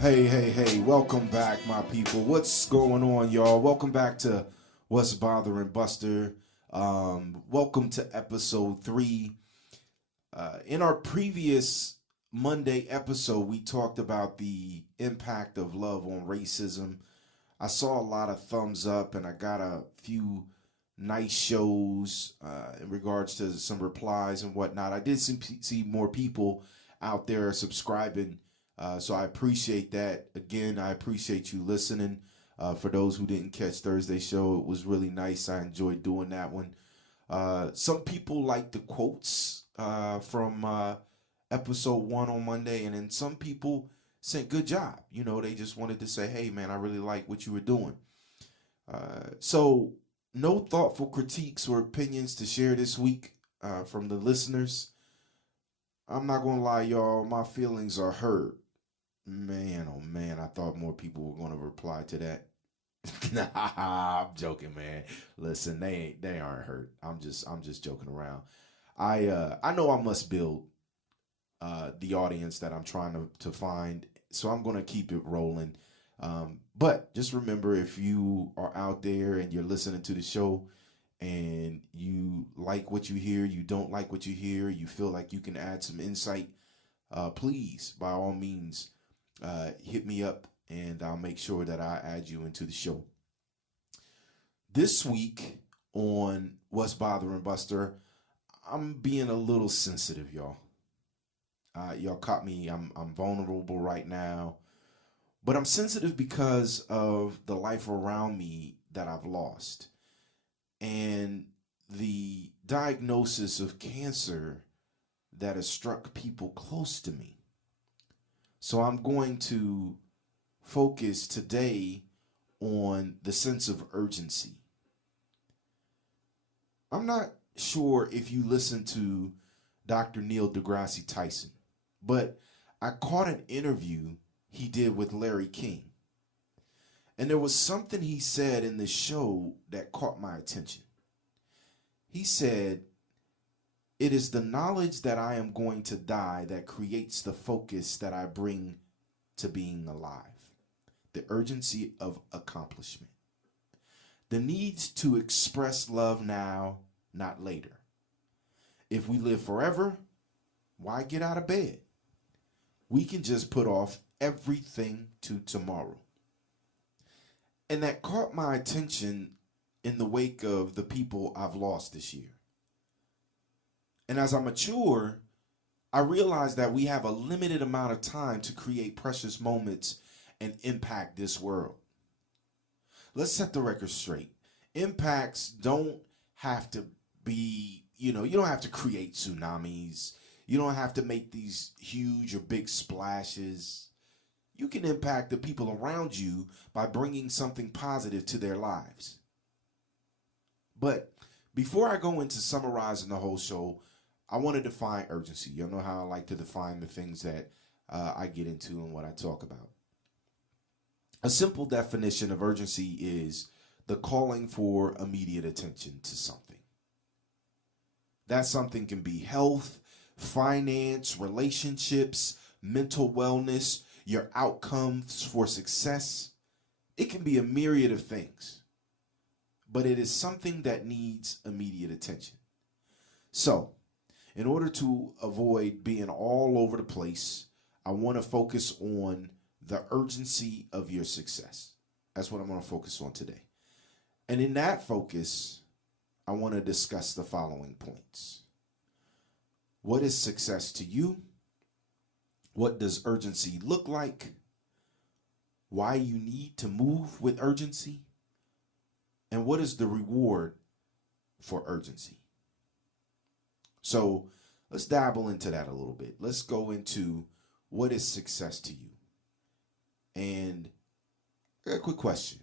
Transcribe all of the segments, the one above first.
Hey, welcome back, my people. What's going on, y'all? Welcome back to What's Bothering Buster. Welcome to episode 3. In our previous Monday episode, we talked about the impact of love on racism. I saw a lot of thumbs up, and I got a few nice shows in regards to some replies and whatnot. I did see more people out there subscribing, so I appreciate that. Again, I appreciate you listening. For those who didn't catch Thursday's show, it was really nice. I enjoyed doing that one. Some people like the quotes from episode 1 on Monday, and then some people said, good job. You know, they just wanted to say, hey, man, I really like what you were doing. So no thoughtful critiques or opinions to share this week from the listeners. I'm not going to lie, y'all. My feelings are hurt. Man, oh man, I thought more people were going to reply to that. Nah, I'm joking, man. Listen, they aren't hurt. I'm just joking around. I know I must build the audience that I'm trying to find, so I'm going to keep it rolling. But just remember, if you are out there and you're listening to the show and you like what you hear, you don't like what you hear, you feel like you can add some insight, please, by all means, hit me up and I'll make sure that I add you into the show. This week on What's Bothering Buster, I'm being a little sensitive, y'all. Y'all caught me. I'm vulnerable right now. But I'm sensitive because of the life around me that I've lost and the diagnosis of cancer that has struck people close to me. So I'm going to focus today on the sense of urgency. I'm not sure if you listen to Dr. Neil deGrasse Tyson, but I caught an interview he did with Larry King. And there was something he said in the show that caught my attention. He said, "It is the knowledge that I am going to die that creates the focus that I bring to being alive. The urgency of accomplishment. The need to express love now, not later. If we live forever, why get out of bed? We can just put off everything to tomorrow." And that caught my attention in the wake of the people I've lost this year. And as I mature, I realize that we have a limited amount of time to create precious moments and impact this world. Let's set the record straight. Impacts don't have to be, you don't have to create tsunamis. You don't have to make these huge or big splashes. You can impact the people around you by bringing something positive to their lives. But before I go into summarizing the whole show, I want to define urgency. You know how I like to define the things that I get into and what I talk about. A simple definition of urgency is the calling for immediate attention to something. That something can be health, finance, relationships, mental wellness, your outcomes for success. It can be a myriad of things, but it is something that needs immediate attention. So, in order to avoid being all over the place, I want to focus on the urgency of your success. That's what I'm going to focus on today. And in that focus, I want to discuss the following points. What is success to you? What does urgency look like? Why you need to move with urgency? And what is the reward for urgency? So let's dabble into that a little bit. Let's go into what is success to you. And I got a quick question.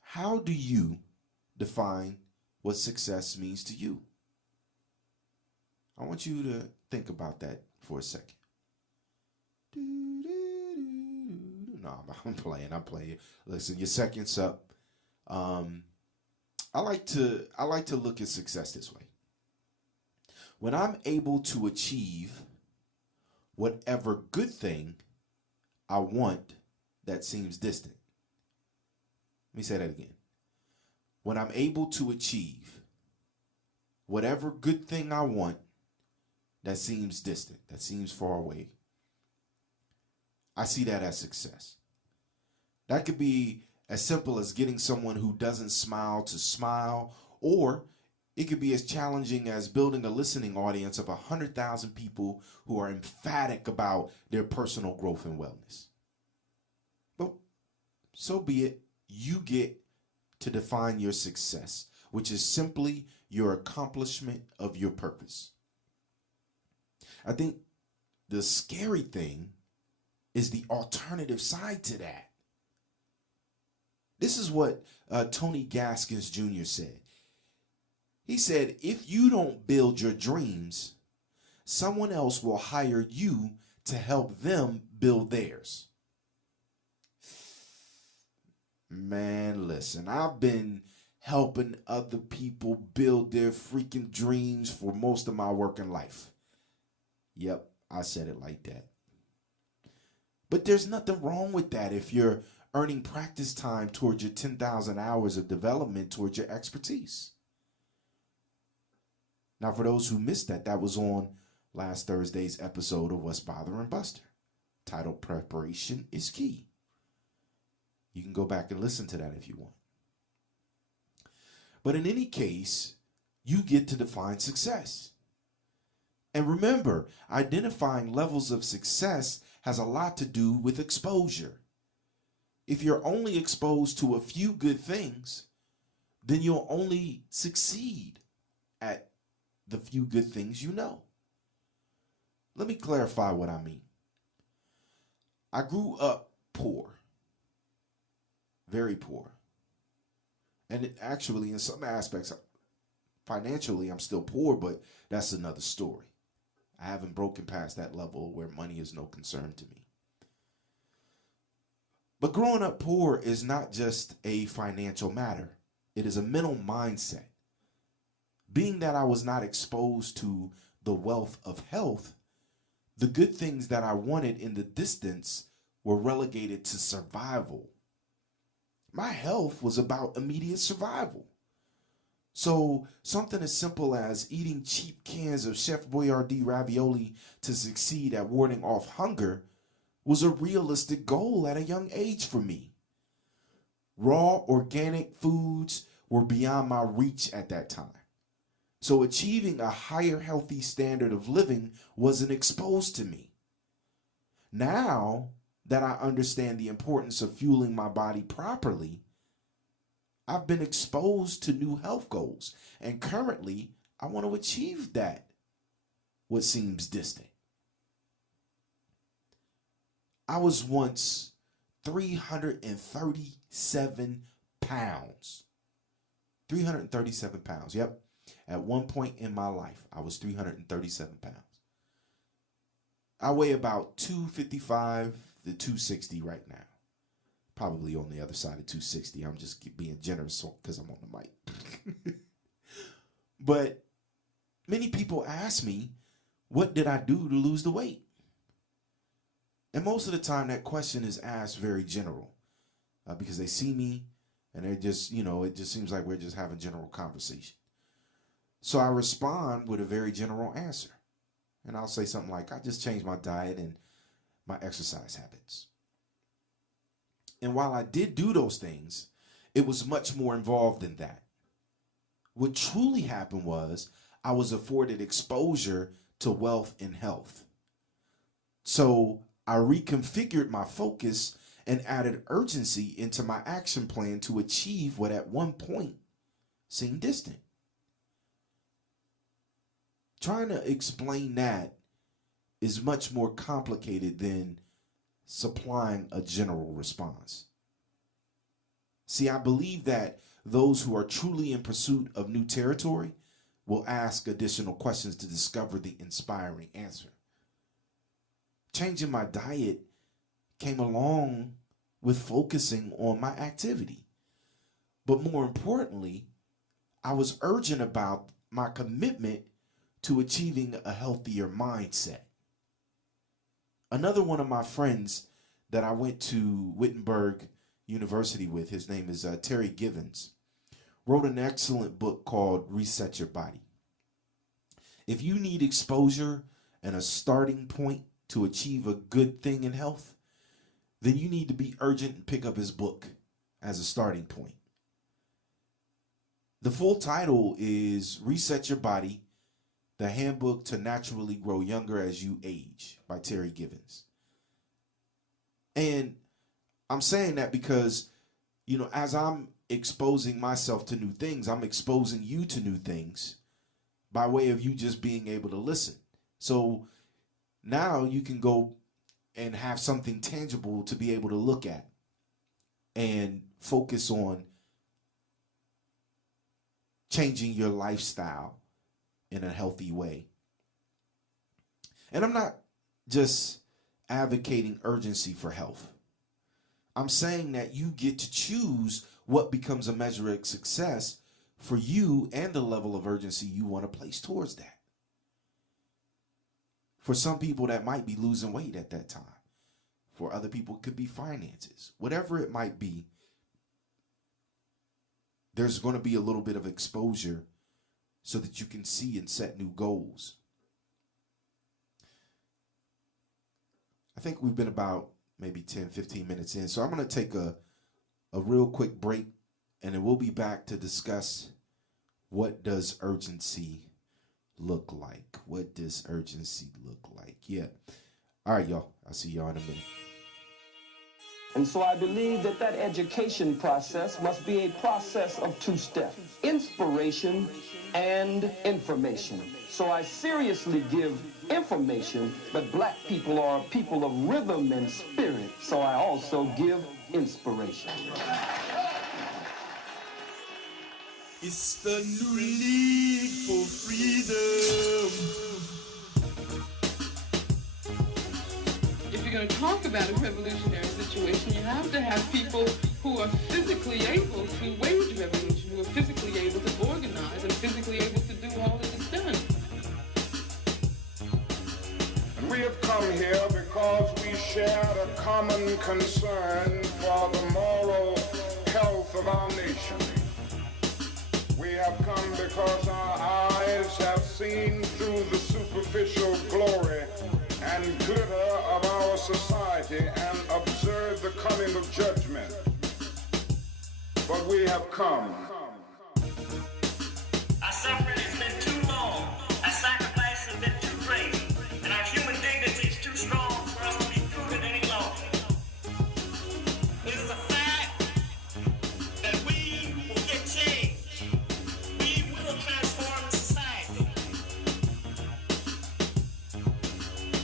How do you define what success means to you? I want you to think about that for a second. No, I'm playing. Listen, your second's up. I like to look at success this way. When I'm able to achieve whatever good thing I want that seems distant. Let me say that again. When I'm able to achieve whatever good thing I want that seems distant, that seems far away, I see that as success. That could be as simple as getting someone who doesn't smile to smile, or it could be as challenging as building a listening audience of 100,000 people who are emphatic about their personal growth and wellness. But so be it. You get to define your success, which is simply your accomplishment of your purpose. I think the scary thing is the alternative side to that. This is what Tony Gaskins Jr. said. He said, if you don't build your dreams, someone else will hire you to help them build theirs. Man, listen, I've been helping other people build their freaking dreams for most of my working life. Yep, I said it like that. But there's nothing wrong with that if you're earning practice time towards your 10,000 hours of development towards your expertise. Now, for those who missed that, that was on last Thursday's episode of What's Bothering Buster, titled Preparation is Key. You can go back and listen to that if you want. But in any case, you get to define success. And remember, identifying levels of success has a lot to do with exposure. If you're only exposed to a few good things, then you'll only succeed at the few good things you know. Let me clarify what I mean. I grew up poor, very poor. And actually, in some aspects, financially, I'm still poor, but that's another story. I haven't broken past that level where money is no concern to me. But growing up poor is not just a financial matter. It is a mental mindset. Being that I was not exposed to the wealth of health, the good things that I wanted in the distance were relegated to survival. My health was about immediate survival. So something as simple as eating cheap cans of Chef Boyardee ravioli to succeed at warding off hunger was a realistic goal at a young age for me. Raw, organic foods were beyond my reach at that time. So achieving a higher healthy standard of living wasn't exposed to me. Now that I understand the importance of fueling my body properly, I've been exposed to new health goals, and currently I want to achieve that, what seems distant. I was once 337 pounds. 337 pounds, yep. At one point in my life, I was 337 pounds. I weigh about 255 to 260 right now. Probably on the other side of 260. I'm just being generous because I'm on the mic. But many people ask me, what did I do to lose the weight? And most of the time that question is asked very general because they see me and they're just, it just seems like we're just having general conversation. So I respond with a very general answer. And I'll say something like, I just changed my diet and my exercise habits. And while I did do those things, it was much more involved than that. What truly happened was I was afforded exposure to wealth and health. So I reconfigured my focus and added urgency into my action plan to achieve what at one point seemed distant. Trying to explain that is much more complicated than supplying a general response. See, I believe that those who are truly in pursuit of new territory will ask additional questions to discover the inspiring answer. Changing my diet came along with focusing on my activity. But more importantly, I was urgent about my commitment to achieving a healthier mindset. Another one of my friends that I went to Wittenberg University with, his name is Terry Givens, wrote an excellent book called Reset Your Body. If you need exposure and a starting point to achieve a good thing in health, then you need to be urgent and pick up his book as a starting point. The full title is Reset Your Body, The Handbook to Naturally Grow Younger as You Age by Terry Givens. And I'm saying that because, as I'm exposing myself to new things, I'm exposing you to new things by way of you just being able to listen. So now you can go and have something tangible to be able to look at and focus on changing your lifestyle in a healthy way. And I'm not just advocating urgency for health. I'm saying that you get to choose what becomes a measure of success for you and the level of urgency you want to place towards that. For some people, that might be losing weight at that time. For other people, it could be finances. Whatever it might be, there's going to be a little bit of exposure so that you can see and set new goals. I think we've been about maybe 10, 15 minutes in. So I'm going to take a real quick break, and then we'll be back to discuss what does urgency look like? What does urgency look like? Yeah. All right, y'all. I'll see y'all in a minute. And so I believe that education process must be a process of two steps: inspiration and information. So I seriously give information, but black people are people of rhythm and spirit, so I also give inspiration. It's the new league for freedom. If you're going to talk about a revolutionary situation, you have to have people who are physically able to wage revolution, who are physically able to organize and physically able to do all that is done. And we have come here because we share a common concern for the moral health of our nation. We have come because our eyes have seen through the superficial glory and glitter of our society and observed the coming of judgment. But we have come. Our suffering has been too long. Our sacrifice has been too great. And our human dignity is too strong for us to be prudent any longer. It is a fact that we will get change. We will transform the society.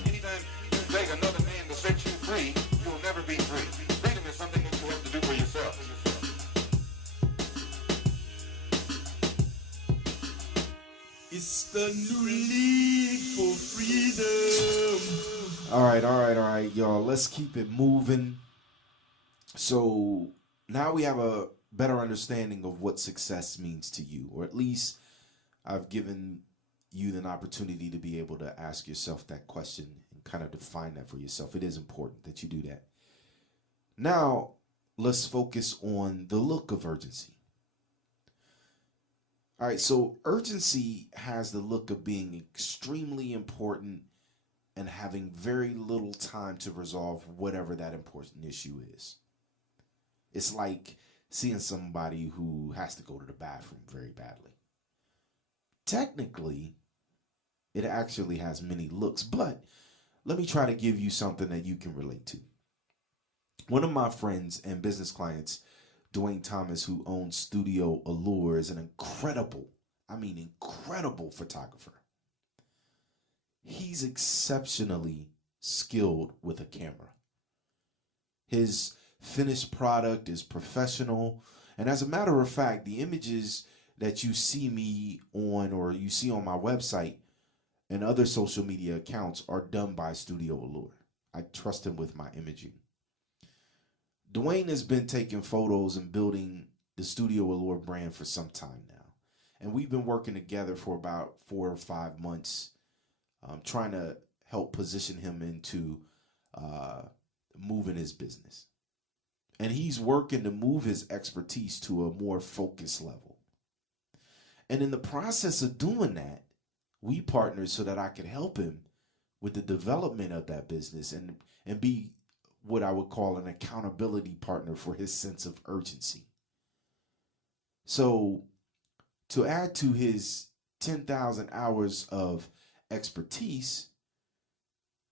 Anytime you beg another man to set you free, you will never be free. Freedom is something that you have to do for yourself. It's the new league for freedom. All right, y'all. Let's keep it moving. So now we have a better understanding of what success means to you, or at least I've given you an opportunity to be able to ask yourself that question and kind of define that for yourself. It is important that you do that. Now, let's focus on the look of urgency. All right, so urgency has the look of being extremely important and having very little time to resolve whatever that important issue is. It's like seeing somebody who has to go to the bathroom very badly. Technically, it actually has many looks, but let me try to give you something that you can relate to. One of my friends and business clients, Dwayne Thomas, who owns Studio Allure, is an incredible photographer. He's exceptionally skilled with a camera. His finished product is professional. And as a matter of fact, the images that you see me on or you see on my website and other social media accounts are done by Studio Allure. I trust him with my imaging. Dwayne has been taking photos and building the Studio Allure brand for some time now. And we've been working together for about 4 or 5 months, trying to help position him into moving his business. And he's working to move his expertise to a more focused level. And in the process of doing that, we partnered so that I could help him with the development of that business and be what I would call an accountability partner for his sense of urgency. So to add to his 10,000 hours of expertise,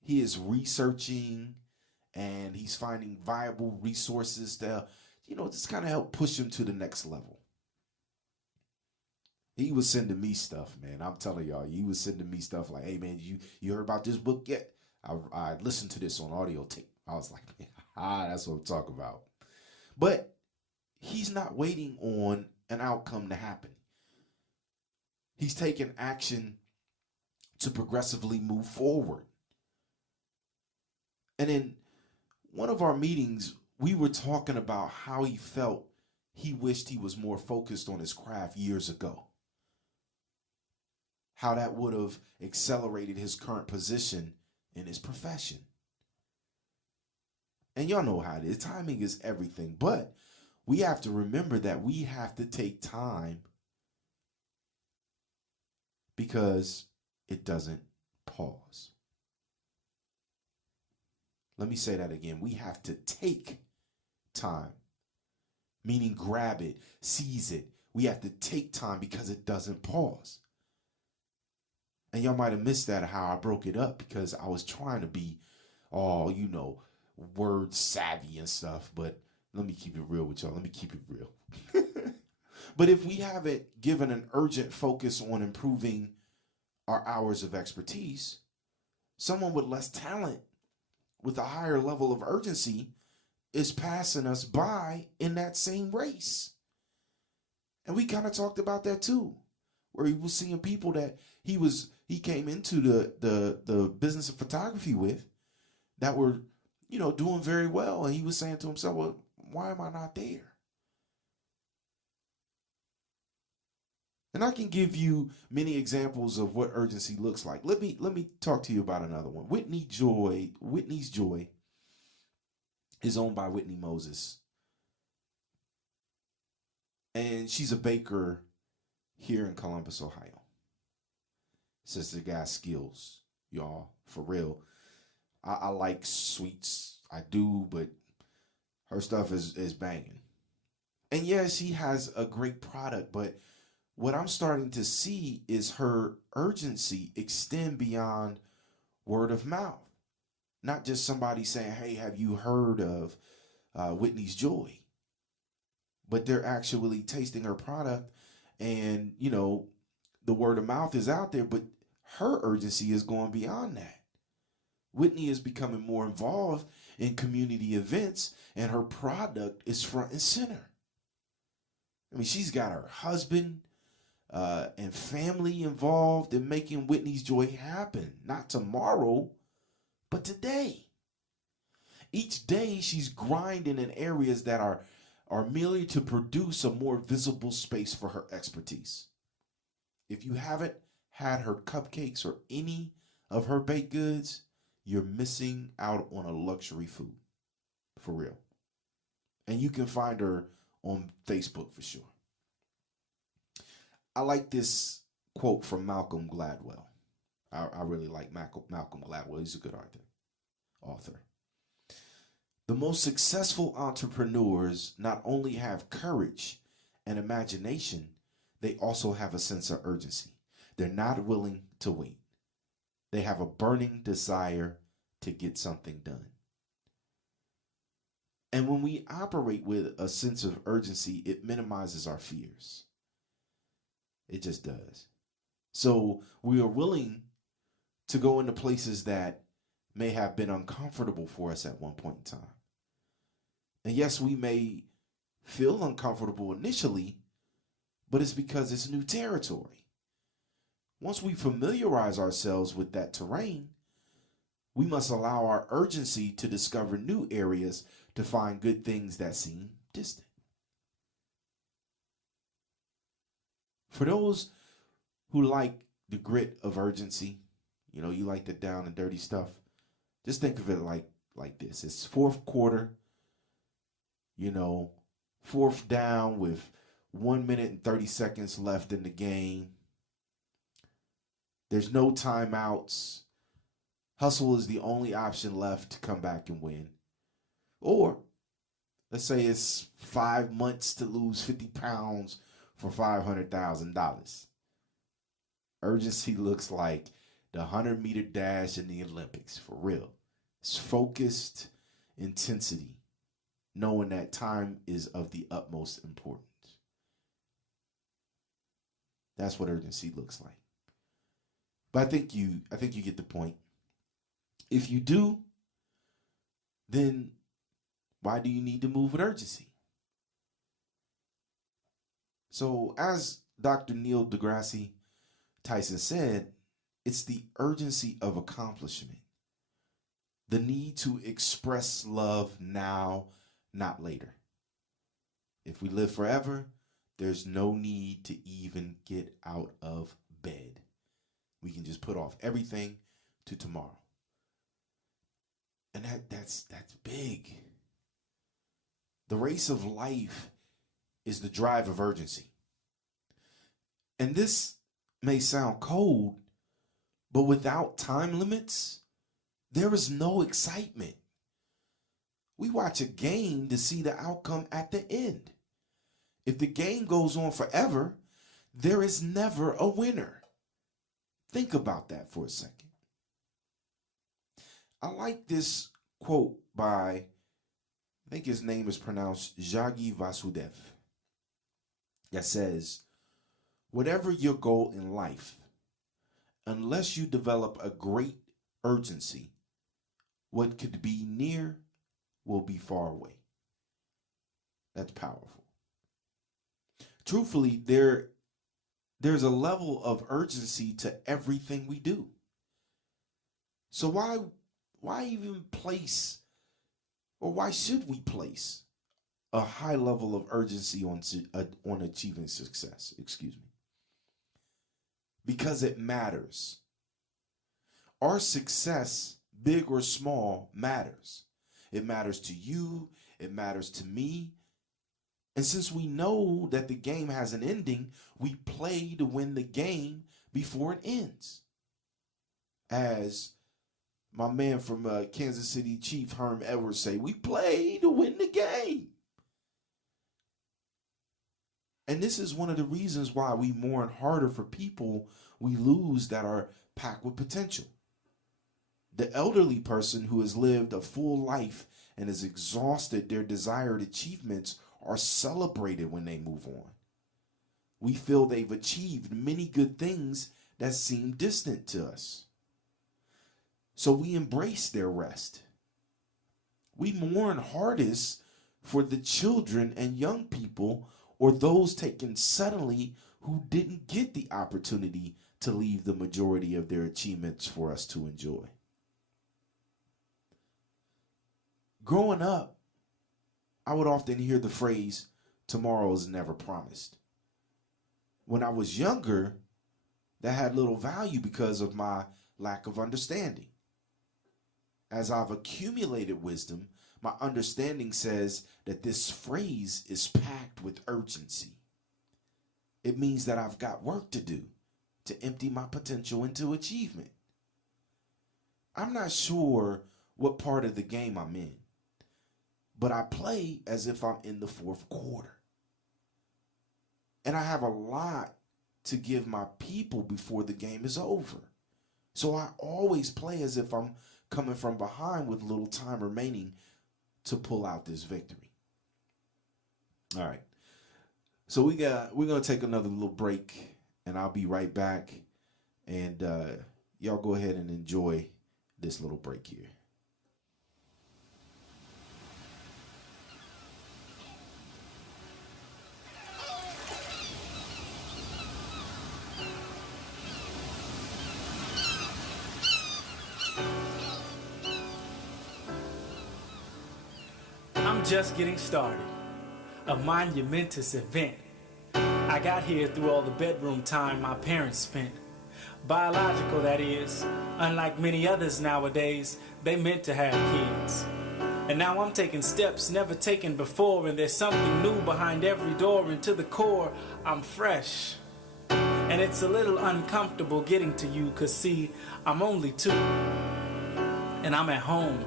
he is researching and he's finding viable resources to, just kind of help push him to the next level. He was sending me stuff, man. I'm telling y'all, he was sending me stuff like, hey, man, you heard about this book yet? I listened to this on audio tape. I was like, that's what I'm talking about. But he's not waiting on an outcome to happen. He's taking action to progressively move forward. And in one of our meetings, we were talking about how he felt he wished he was more focused on his craft years ago. How that would have accelerated his current position in his profession. And y'all know how it is. Timing is everything. But we have to remember that we have to take time because it doesn't pause. Let me say that again. We have to take time, meaning grab it, seize it. We have to take time because it doesn't pause. And y'all might have missed that, how I broke it up, because I was trying to be word savvy and stuff. But let me keep it real with y'all. Let me keep it real. But if we haven't given an urgent focus on improving our hours of expertise, someone with less talent with a higher level of urgency is passing us by in that same race. And we kind of talked about that too, where he was seeing people that he came into the business of photography with that were, doing very well. And he was saying to himself, well, why am I not there? And I can give you many examples of what urgency looks like. Let me talk to you about another one. Whitney's Joy is owned by Whitney Moses. And she's a baker here in Columbus, Ohio. Sister got skills, y'all, for real. I like sweets. I do, but her stuff is banging. And yes, she has a great product, but what I'm starting to see is her urgency extend beyond word of mouth. Not just somebody saying, hey, have you heard of Whitney's Joy? But they're actually tasting her product and, the word of mouth is out there, but her urgency is going beyond that. Whitney is becoming more involved in community events and her product is front and center. I mean, she's got her husband and family involved in making Whitney's Joy happen. Not tomorrow, but today. Each day she's grinding in areas that are merely to produce a more visible space for her expertise. If you haven't had her cupcakes or any of her baked goods, you're missing out on a luxury food. For real. And you can find her on Facebook for sure. I like this quote from Malcolm Gladwell. I really like Malcolm Gladwell. He's a good author. The most successful entrepreneurs not only have courage and imagination, they also have a sense of urgency. They're not willing to wait. They have a burning desire to get something done. And when we operate with a sense of urgency, it minimizes our fears. It just does. So we are willing to go into places that may have been uncomfortable for us at one point in time. And yes, we may feel uncomfortable initially, but it's because it's new territory. Once we familiarize ourselves with that terrain, we must allow our urgency to discover new areas to find good things that seem distant. For those who like the grit of urgency, you like the down and dirty stuff, just think of it like like this. It's fourth quarter, fourth down with 1 minute and 30 seconds left in the game. There's no timeouts. Hustle is the only option left to come back and win. Or let's say it's 5 months to lose 50 pounds for $500,000. Urgency looks like the 100-meter dash in the Olympics, for real. It's focused intensity, knowing that time is of the utmost importance. That's what urgency looks like. But I think you get the point. If you do, then why do you need to move with urgency? So as Dr. Neil deGrasse Tyson said, it's the urgency of accomplishment. The need to express love now, not later. If we live forever, there's no need to even get out of bed. We can just put off everything to tomorrow. And that's big. The race of life is the drive of urgency. And this may sound cold, but without time limits, there is no excitement. We watch a game to see the outcome at the end. If the game goes on forever, there is never a winner. Think about that for a second. I like this quote by, I think his name is pronounced Jaggi Vasudev, that says, whatever your goal in life, unless you develop a great urgency, what could be near will be far away. That's powerful. Truthfully, there's a level of urgency to everything we do. So why even place, or why should we place a high level of urgency on achieving success? Excuse me. Because it matters. Our success, big or small, matters. It matters to you. It matters to me. And since we know that the game has an ending, we play to win the game before it ends. As my man from Kansas City Chief Herm Edwards say, we play to win the game. And this is one of the reasons why we mourn harder for people we lose that are packed with potential. The elderly person who has lived a full life and has exhausted their desired achievements are celebrated when they move on. We feel they've achieved many good things that seem distant to us. So we embrace their rest. We mourn hardest for the children and young people or those taken suddenly who didn't get the opportunity to leave the majority of their achievements for us to enjoy. Growing up, I would often hear the phrase, tomorrow is never promised. When I was younger, that had little value because of my lack of understanding. As I've accumulated wisdom, my understanding says that this phrase is packed with urgency. It means that I've got work to do to empty my potential into achievement. I'm not sure what part of the game I'm in, but I play as if I'm in the fourth quarter. And I have a lot to give my people before the game is over. So I always play as if I'm coming from behind with little time remaining to pull out this victory. All right. So we're going to take another little break, and I'll be right back. And y'all go ahead and enjoy this little break here. I'm just getting started. A monumentous event. I got here through all the bedroom time my parents spent. Biological, that is. Unlike many others nowadays, they meant to have kids. And now I'm taking steps never taken before, and there's something new behind every door, and to the core, I'm fresh. And it's a little uncomfortable getting to you, 'cause see, I'm only 2, and I'm at home.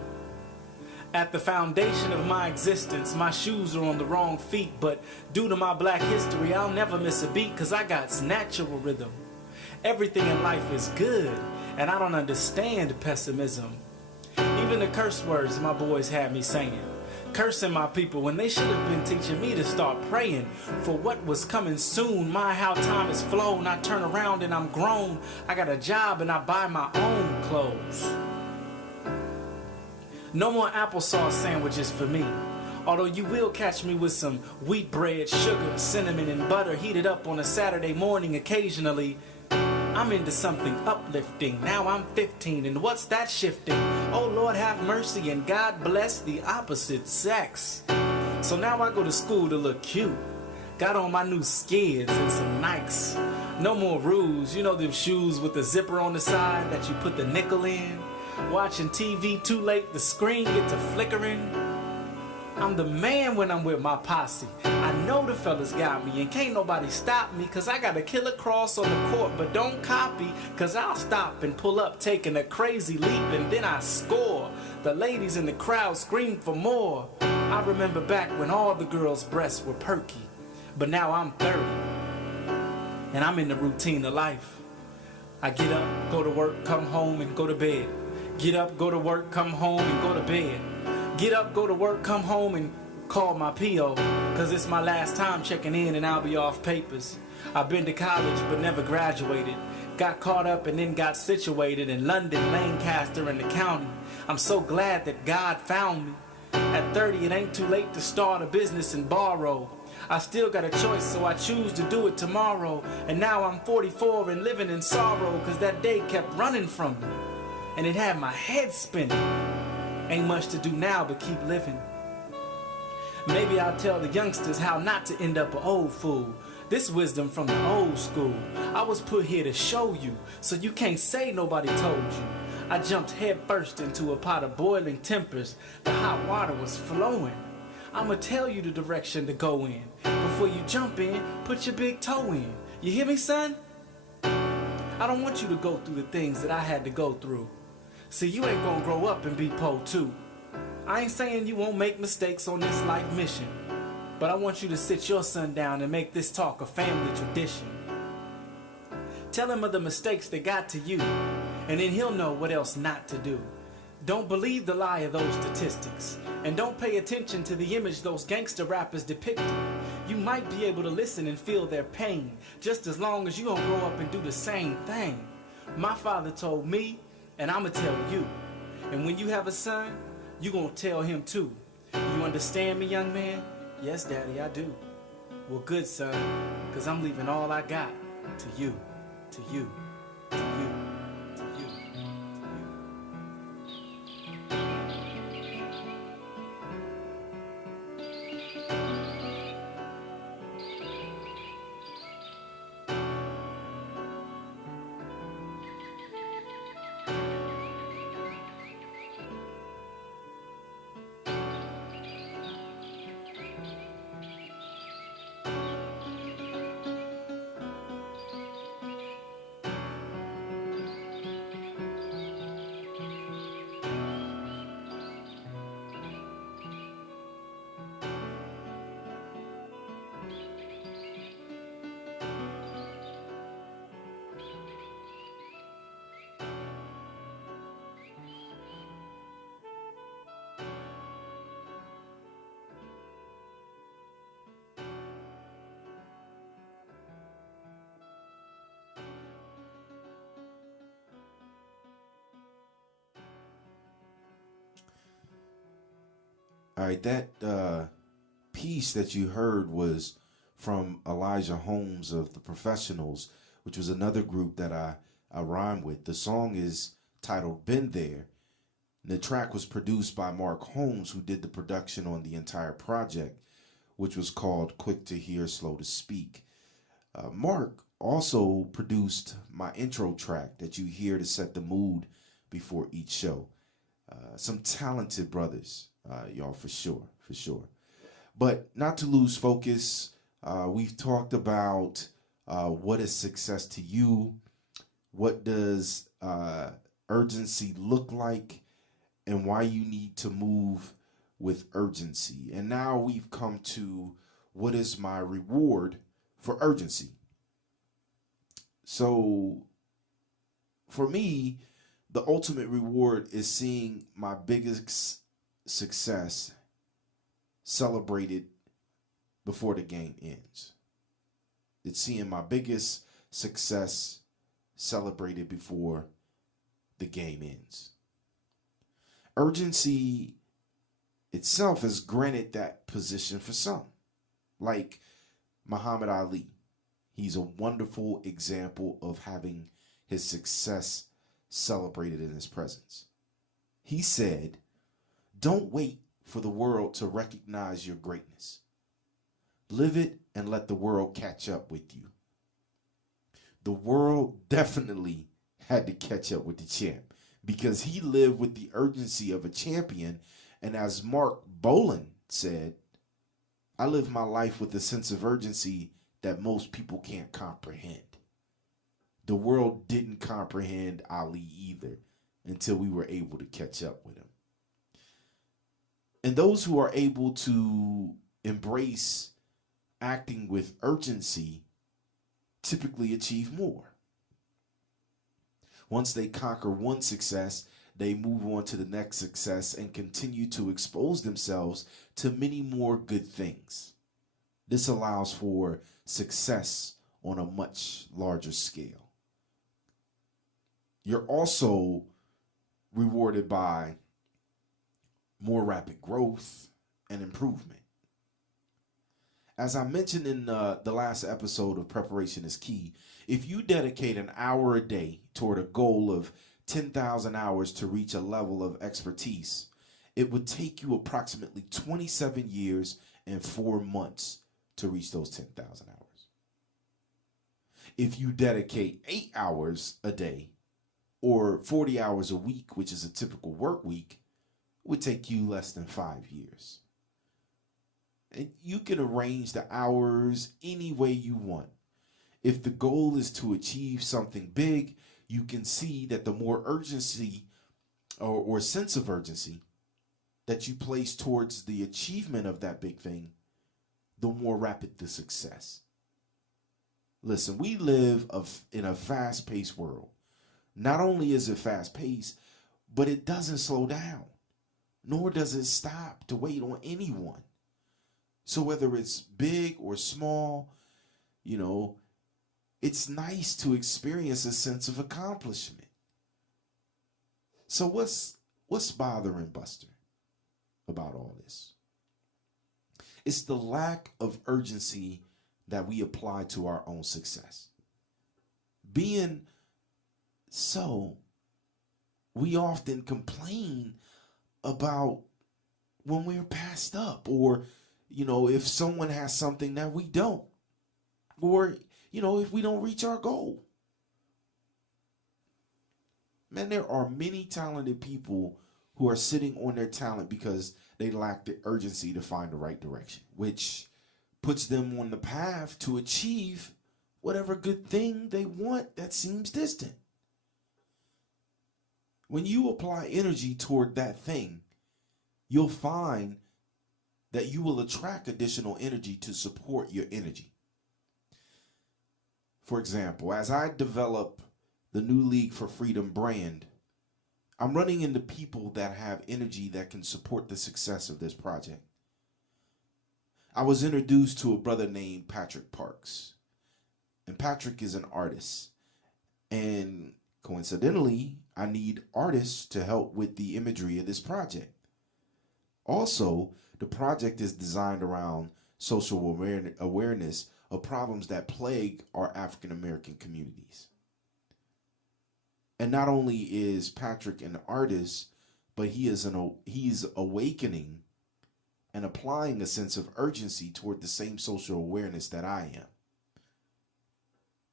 At the foundation of my existence, my shoes are on the wrong feet, but due to my black history, I'll never miss a beat, 'cause I got natural rhythm. Everything in life is good, and I don't understand pessimism. Even the curse words my boys had me saying, cursing my people when they should have been teaching me to start praying for what was coming soon. My, how time has flown. I turn around and I'm grown. I got a job and I buy my own clothes. No more applesauce sandwiches for me. Although you will catch me with some wheat bread, sugar, cinnamon, and butter heated up on a Saturday morning occasionally. I'm into something uplifting. Now I'm 15, and what's that shifting? Oh Lord have mercy, and God bless the opposite sex. So now I go to school to look cute. Got on my new skids and some Nikes. No more rules, you know them shoes with the zipper on the side that you put the nickel in. Watching TV too late, the screen get to flickering. I'm the man when I'm with my posse. I know the fellas got me and can't nobody stop me, 'cause I got a killer cross on the court, but don't copy, 'cause I'll stop and pull up taking a crazy leap and then I score. The ladies in the crowd scream for more. I remember back when all the girls' breasts were perky, but now I'm 30 and I'm in the routine of life. I get up, go to work, come home and go to bed. Get up, go to work, come home and go to bed. Get up, go to work, come home and call my P.O. 'cause it's my last time checking in and I'll be off papers. I've been to college but never graduated. Got caught up and then got situated in London, Lancaster, and the county. I'm so glad that God found me. At 30, it ain't too late to start a business and borrow. I still got a choice, so I choose to do it tomorrow. And now I'm 44 and living in sorrow, 'cause that day kept running from me and it had my head spinning. Ain't much to do now but keep living. Maybe I'll tell the youngsters how not to end up an old fool. This wisdom from the old school. I was put here to show you, so you can't say nobody told you. I jumped head first into a pot of boiling tempers. The hot water was flowing. I'ma tell you the direction to go in. Before you jump in, put your big toe in. You hear me, son? I don't want you to go through the things that I had to go through. See, you ain't gonna grow up and be po too. I ain't saying you won't make mistakes on this life mission, but I want you to sit your son down and make this talk a family tradition. Tell him of the mistakes that got to you, and then he'll know what else not to do. Don't believe the lie of those statistics, and don't pay attention to the image those gangster rappers depicted. You might be able to listen and feel their pain, just as long as you don't grow up and do the same thing. My father told me, and I'ma tell you. And when you have a son, you gonna tell him too. You understand me, young man? Yes, Daddy, I do. Well, good, son, 'cause I'm leaving all I got to you, to you, to you, to you, to you. All right, that piece that you heard was from Elijah Holmes of The Professionals, which was another group that I rhyme with. The song is titled Been There. The track was produced by Mark Holmes, who did the production on the entire project, which was called Quick to Hear, Slow to Speak. Mark also produced my intro track that you hear to set the mood before each show. Some talented brothers, y'all, for sure, for sure. But not to lose focus, we've talked about what is success to you, what does urgency look like, and why you need to move with urgency. And now we've come to what is my reward for urgency. So for me, the ultimate reward is seeing my biggest success celebrated before the game ends. It's seeing my biggest success celebrated before the game ends. Urgency itself has granted that position for some, like Muhammad Ali. He's a wonderful example of having his success celebrated in his presence. He said, "Don't wait for the world to recognize your greatness. Live it and let the world catch up with you." The world definitely had to catch up with the champ because he lived with the urgency of a champion. And as Mark Bolan said, "I live my life with a sense of urgency that most people can't comprehend." The world didn't comprehend Ali either until we were able to catch up with him. And those who are able to embrace acting with urgency typically achieve more. Once they conquer one success, they move on to the next success and continue to expose themselves to many more good things. This allows for success on a much larger scale. You're also rewarded by more rapid growth and improvement. As I mentioned in the last episode of Preparation is Key, if you dedicate an hour a day toward a goal of 10,000 hours to reach a level of expertise, it would take you approximately 27 years and 4 months to reach those 10,000 hours. If you dedicate 8 hours a day or 40 hours a week, which is a typical work week, it would take you less than 5 years. And you can arrange the hours any way you want. If the goal is to achieve something big, you can see that the more urgency or sense of urgency that you place towards the achievement of that big thing, the more rapid the success. Listen, we live in a fast-paced world. Not only is it fast-paced, but it doesn't slow down, nor does it stop to wait on anyone. So whether it's big or small, it's nice to experience a sense of accomplishment. So what's bothering Buster about all this? It's the lack of urgency that we apply to our own success. Being so, we often complain about when we're passed up, or if someone has something that we don't, or if we don't reach our goal. Man, there are many talented people who are sitting on their talent because they lack the urgency to find the right direction, which puts them on the path to achieve whatever good thing they want that seems distant. When you apply energy toward that thing, you'll find that you will attract additional energy to support your energy. For example, as I develop the New League for Freedom brand, I'm running into people that have energy that can support the success of this project. I was introduced to a brother named Patrick Parks. And Patrick is an artist. And coincidentally, I need artists to help with the imagery of this project. Also, the project is designed around social awareness of problems that plague our African American communities. And not only is Patrick an artist, but he's awakening and applying a sense of urgency toward the same social awareness that I am.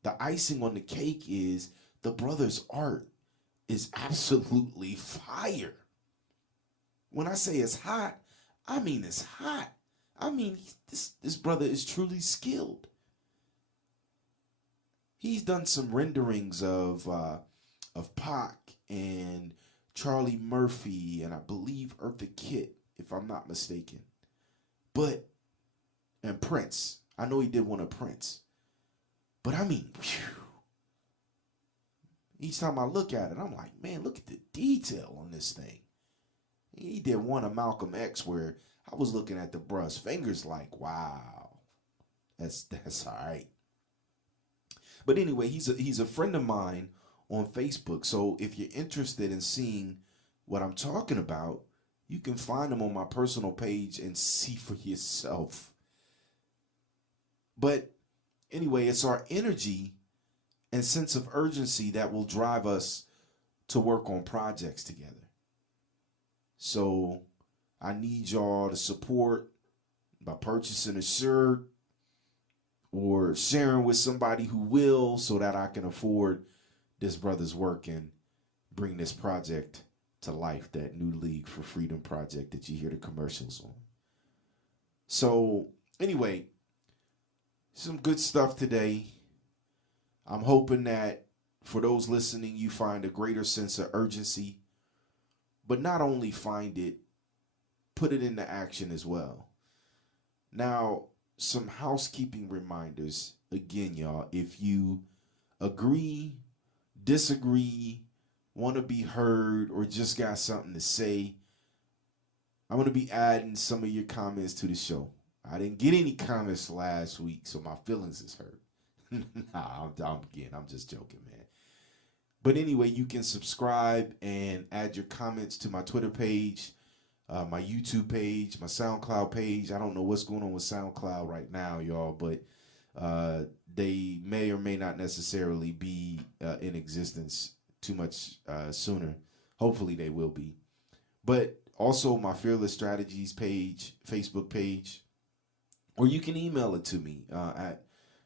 the icing on the cake is the brother's art is absolutely fire. When I say it's hot, I mean it's hot. I mean, this brother is truly skilled. He's done some renderings of Pac and Charlie Murphy and I believe Eartha Kitt, if I'm not mistaken. And Prince. I know he did one of Prince. But I mean, whew, each time I look at it, I'm like, man, look at the detail on this thing. He did one of Malcolm X where I was looking at the bruh's fingers like, wow, that's all right. But anyway, he's a friend of mine on Facebook. So if you're interested in seeing what I'm talking about, you can find him on my personal page and see for yourself. But anyway, it's our energy and sense of urgency that will drive us to work on projects together. So I need y'all to support by purchasing a shirt or sharing with somebody who will, so that I can afford this brother's work and bring this project to life, that New League for Freedom project that you hear the commercials on. So anyway, some good stuff today. I'm hoping that for those listening, you find a greater sense of urgency, but not only find it, put it into action as well. Now, some housekeeping reminders. Again, y'all, if you agree, disagree, want to be heard, or just got something to say, I'm going to be adding some of your comments to the show. I didn't get any comments last week, so my feelings is hurt. I'm just joking, man. But anyway, you can subscribe and add your comments to my Twitter page, my YouTube page, my SoundCloud page. I don't know what's going on with SoundCloud right now, y'all, but they may or may not necessarily be in existence too much sooner. Hopefully they will be. But also my Fearless Strategies page, Facebook page, or you can email it to me at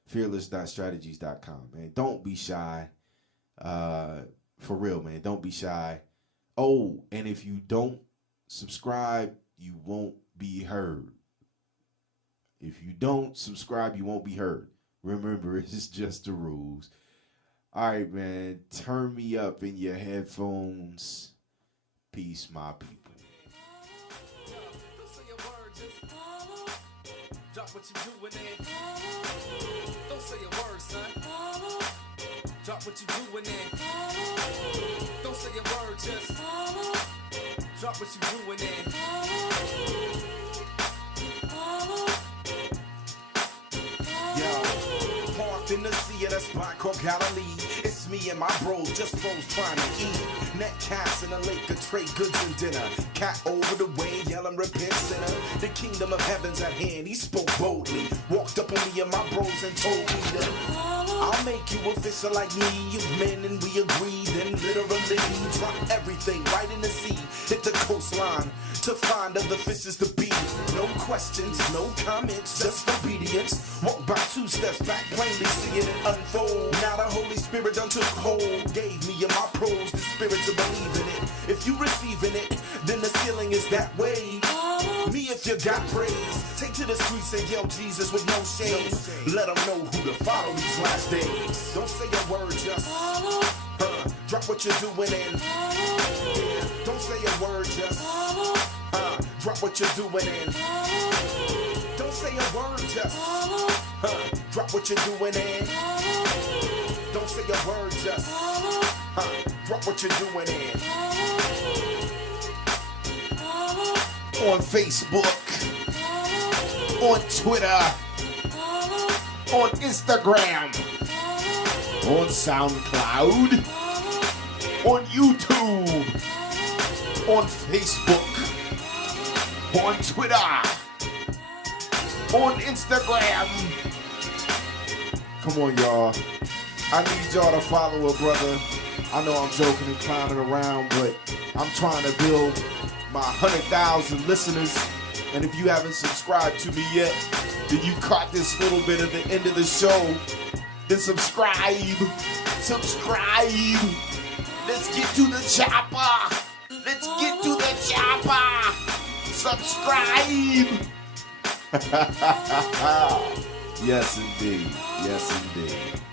fearless.strategies.com. Man, don't be shy. For real, man, don't be shy. Oh, and if you don't subscribe, you won't be heard. If you don't subscribe, you won't be heard. Remember, it's just the rules. All right, man, turn me up in your headphones. Peace, my people. Drop what you doing there. Don't say a word, son. Drop what you doing there. Don't say a word, just drop what you doing there. Yo, parked in the sea of that spot called Galilee. It's me and my bros, just bros trying to eat. Net cast in a lake of trade goods and dinner. Cat over the way, yelling repent sinner. The kingdom of heaven's at hand, he spoke boldly. Walked up on me and my bros and told me that I'll make you a fisher like me, you men, and we agree. Then literally drop everything right in the sea. Hit the coastline to find other fishes to be. No questions, no comments, just obedience. Walk by 2 steps back, plainly seeing it unfold. Now the Holy Spirit done took hold. Gave me and my pros the spirit to believe in it. If you receiving it, then the ceiling is that way. Me if you got praise. Take to the streets and yell Jesus with no shame. Let them know who to follow these last days. Don't say a word, just drop what you're doing and don't say a word, just drop what you're doing and don't say a word, just drop what you're doing and don't say a word, just drop what you're doing and on Facebook, on Twitter, on Instagram, on SoundCloud, on YouTube, on Facebook, on Twitter, on Instagram. Come on, y'all. I need y'all to follow a brother. I know I'm joking and clowning around, but I'm trying to build my 100,000 listeners. And if you haven't subscribed to me yet, then you caught this little bit of the end of the show. then subscribe. Subscribe. Let's get to the chopper. Let's get to the chopper. Subscribe. Yes, indeed. Yes, indeed.